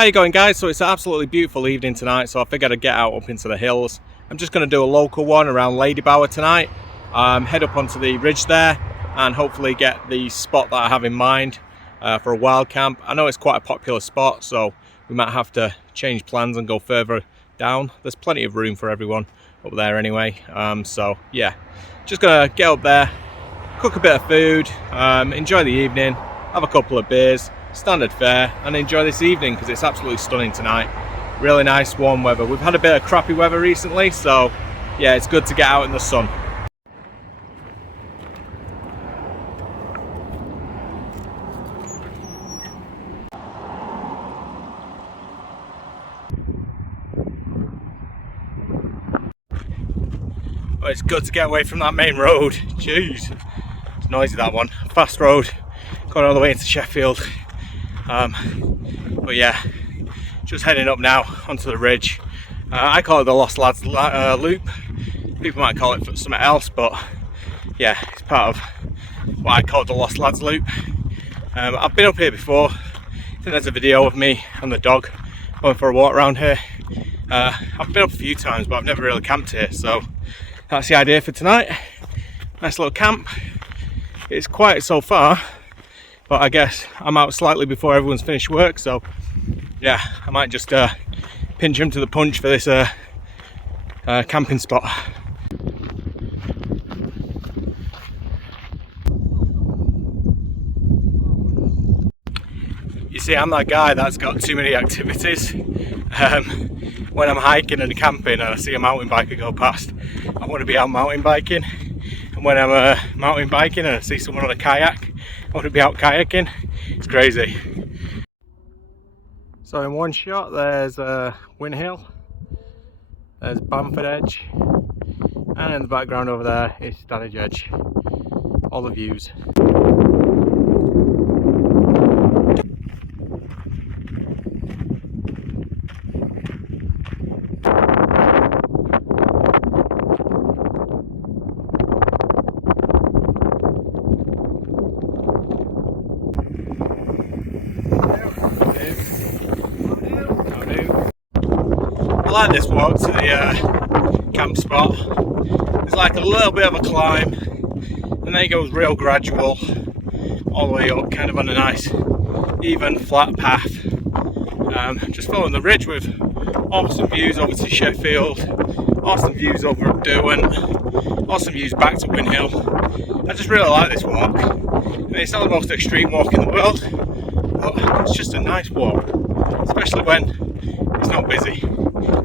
How you going, guys? So it's an absolutely beautiful evening tonight, so I figured I'd get out up into the hills. I'm just going to do a local one around Ladybower tonight, head up onto the ridge there and hopefully get the spot that I have in mind for a wild camp. I know it's quite a popular spot, so we might have to change plans and go further down. There's plenty of room for everyone up there anyway, so yeah, just gonna get up there, cook a bit of food, enjoy the evening, have a couple of beers, standard fare, and enjoy this evening because it's absolutely stunning tonight. Really nice warm weather. We've had a bit of crappy weather recently, so yeah, it's good to get out in the sun. But it's good to get away from that main road. Jeez, it's noisy, that one. Fast road going all the way into Sheffield. But yeah, just heading up now onto the ridge. I call it the Lost Lads Loop. People might call it something else, but yeah, it's part of what I call the Lost Lads Loop. I've been up here before. I think there's a video of me and the dog going for a walk around here. I've been up a few times, but I've never really camped here, so that's the idea for tonight. Nice little camp. It's quiet so far, but I guess I'm out slightly before everyone's finished work, so yeah, I might just pinch them to the punch for this camping spot. You see, I'm that guy that's got too many activities. When I'm hiking and camping and I see a mountain biker go past, I want to be out mountain biking. And when I'm mountain biking and I see someone on a kayak, I want to be out kayaking. It's crazy. So in one shot there's Win Hill, there's Bamford Edge, and in the background over there is Stanage Edge. All the views. I like this walk to the camp spot. It's like a little bit of a climb and then it goes real gradual all the way up, kind of on a nice even flat path. Just following the ridge with awesome views over to Sheffield, awesome views over at Derwent, awesome views back to Win Hill. I just really like this walk. I mean, it's not the most extreme walk in the world, but it's just a nice walk, especially when it's not busy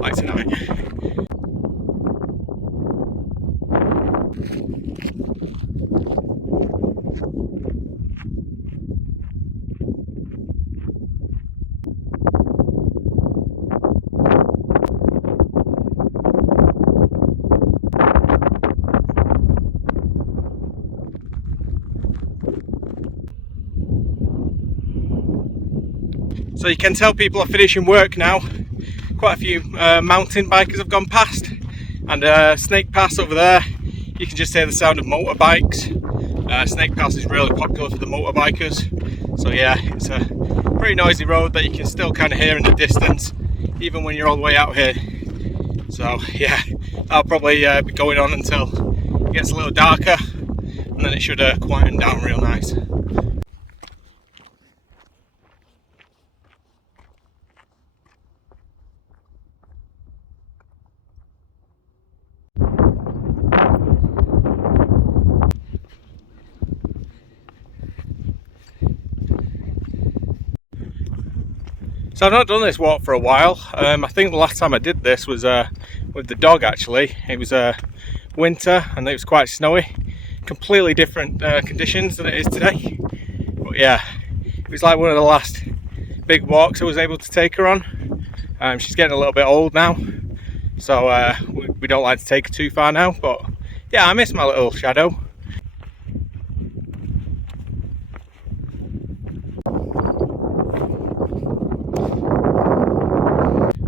like tonight. So you can tell people are finishing work now. Quite a few mountain bikers have gone past, and Snake Pass over there, you can just hear the sound of motorbikes. Snake Pass is really popular for the motorbikers, so yeah, it's a pretty noisy road that you can still kind of hear in the distance, even when you're all the way out here. So yeah, that'll probably be going on until it gets a little darker, and then it should quieten down real nice. So I've not done this walk for a while. I think the last time I did this was with the dog actually. It was winter and it was quite snowy. Completely different conditions than it is today. But yeah, it was like one of the last big walks I was able to take her on. She's getting a little bit old now, so we don't like to take her too far now. But yeah, I miss my little shadow.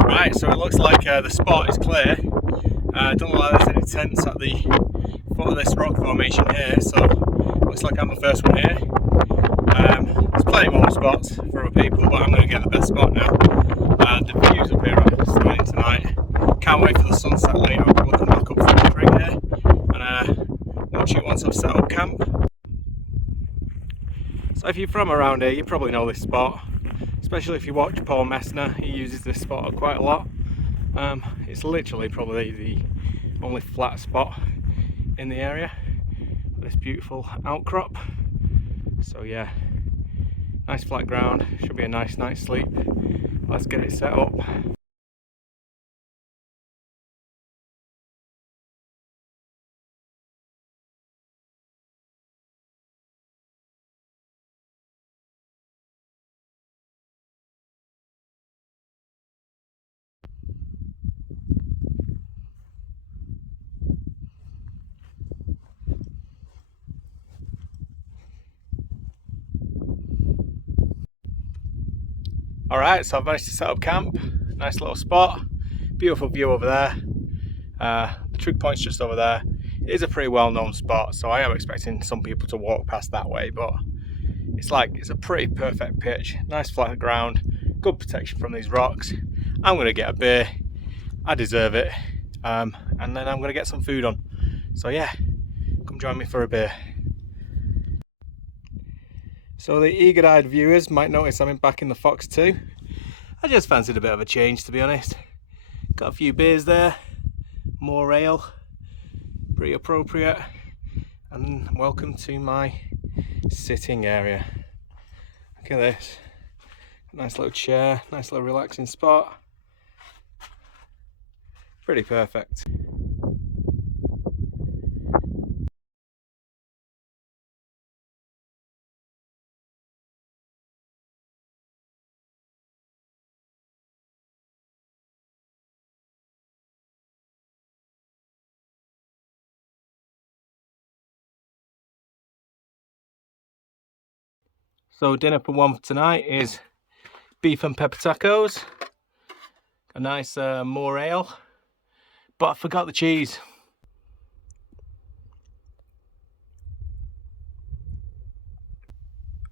Right, so it looks like the spot is clear. Don't look like there's any tents at the foot of this rock formation here, so it looks like I'm the first one here. There's plenty more spots for other people, but I'm going to get the best spot now. can't wait for the sunset later. I'll come back up from the tree here and watch it once I've set up camp. So if you're from around here, you probably know this spot, especially if you watch Paul Messner. He uses this spot quite a lot. It's literally probably the only flat spot in the area, this beautiful outcrop. So yeah, nice flat ground, should be a nice night's sleep. Let's get it set up. Alright, so I've managed to set up camp. Nice little spot, beautiful view over there. The trig point's just over there. It is a pretty well-known spot, so I am expecting some people to walk past that way, but it's a pretty perfect pitch. Nice flat ground, good protection from these rocks. I'm going to get a beer, I deserve it, and then I'm going to get some food on. So yeah, come join me for a beer. So the eager-eyed viewers might notice I'm back in the Fox 2. I just fancied a bit of a change, to be honest. Got a few beers there, more ale, pretty appropriate, and welcome to my sitting area. Look at this, nice little chair, nice little relaxing spot, pretty perfect. So dinner for one tonight is beef and pepper tacos, a nice more ale, but I forgot the cheese.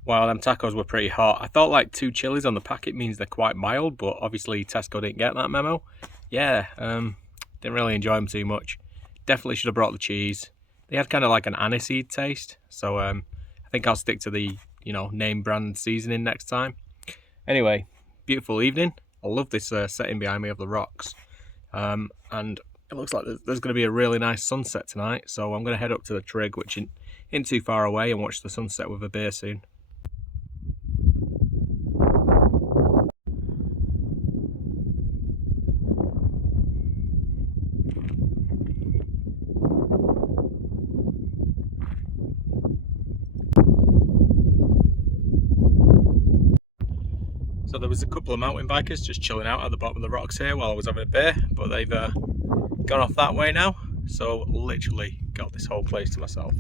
Wow, them tacos were pretty hot. I thought like 2 chilies on the packet means they're quite mild, but obviously Tesco didn't get that memo. Yeah, didn't really enjoy them too much. Definitely should have brought the cheese. They had kind of like an aniseed taste, so I think I'll stick to the, name brand seasoning next time. Anyway, beautiful evening. I love this setting behind me of the rocks, and it looks like there's going to be a really nice sunset tonight, so I'm going to head up to the trig, which isn't too far away, and watch the sunset with a beer soon. So there was a couple of mountain bikers just chilling out at the bottom of the rocks here while I was having a beer, but they've gone off that way now, so literally got this whole place to myself.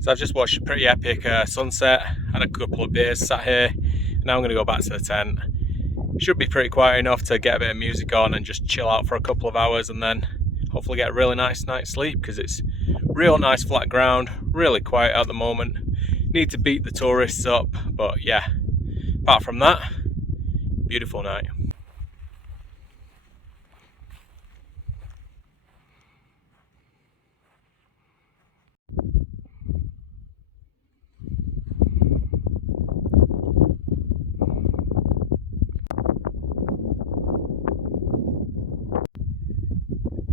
So I've just watched a pretty epic sunset, had a couple of beers, sat here, and now I'm going to go back to the tent. Should be pretty quiet enough to get a bit of music on and just chill out for a couple of hours, and then hopefully get a really nice night's sleep, because it's real nice flat ground, really quiet at the moment. Need to beat the tourists up, but yeah, apart from that, beautiful night.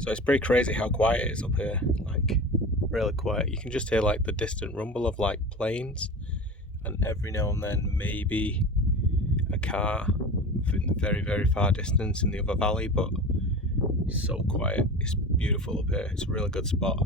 So it's pretty crazy how quiet it is up here, like really quiet. You can just hear like the distant rumble of like planes, and every now and then maybe a car in the very, very far distance in the other valley, but it's so quiet. It's beautiful up here. It's a really good spot.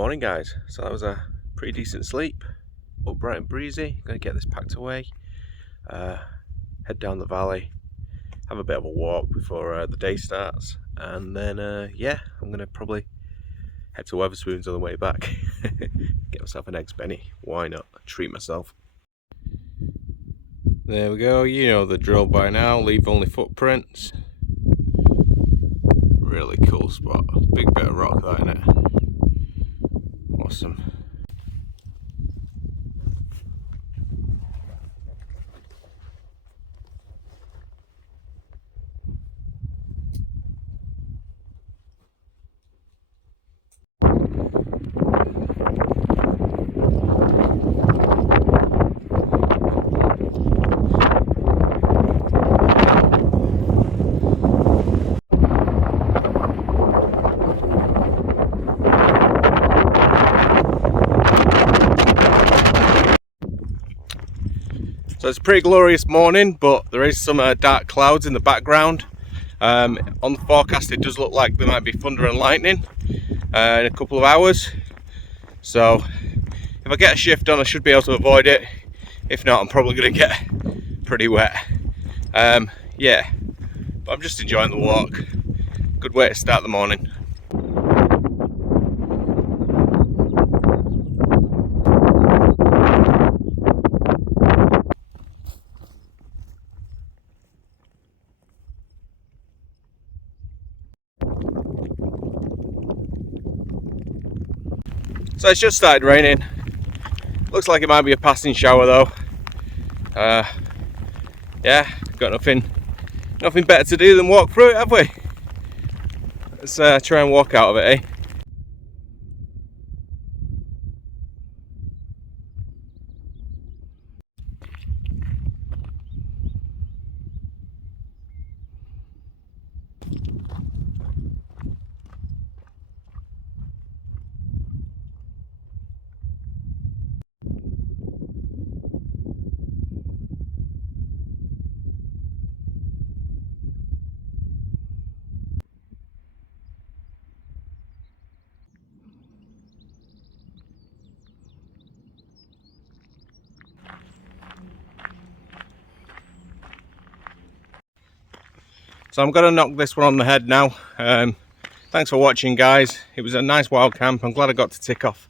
Morning guys, so that was a pretty decent sleep, up bright and breezy. Gonna get this packed away, head down the valley, have a bit of a walk before the day starts, and then yeah, I'm gonna probably head to Wetherspoons on the way back. Get myself an eggs Benny, why not, treat myself. There we go, you know the drill by now, leave only footprints. Really cool spot, big bit of rock that, innit? Awesome. So it's a pretty glorious morning, but there is some dark clouds in the background. On the forecast it does look like there might be thunder and lightning in a couple of hours. So if I get a shift on I should be able to avoid it. If not, I'm probably going to get pretty wet. Yeah, but I'm just enjoying the walk. Good way to start the morning. So it's just started raining. Looks like it might be a passing shower though. Yeah, got nothing better to do than walk through it, have we? Let's try and walk out of it, eh? So I'm going to knock this one on the head now. Thanks for watching guys. It was a nice wild camp. I'm glad I got to tick off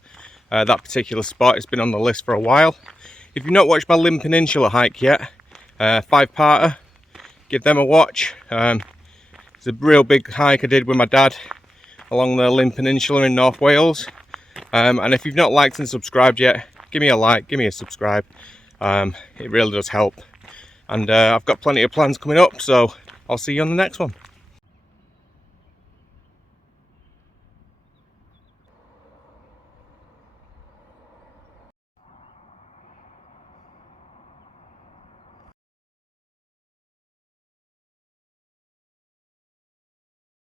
that particular spot. It's been on the list for a while. If you've not watched my Limb Peninsula hike yet, 5-parter, give them a watch. It's a real big hike I did with my dad along the Limb Peninsula in North Wales. And if you've not liked and subscribed yet, give me a like, give me a subscribe. It really does help. And I've got plenty of plans coming up, so I'll see you on the next one.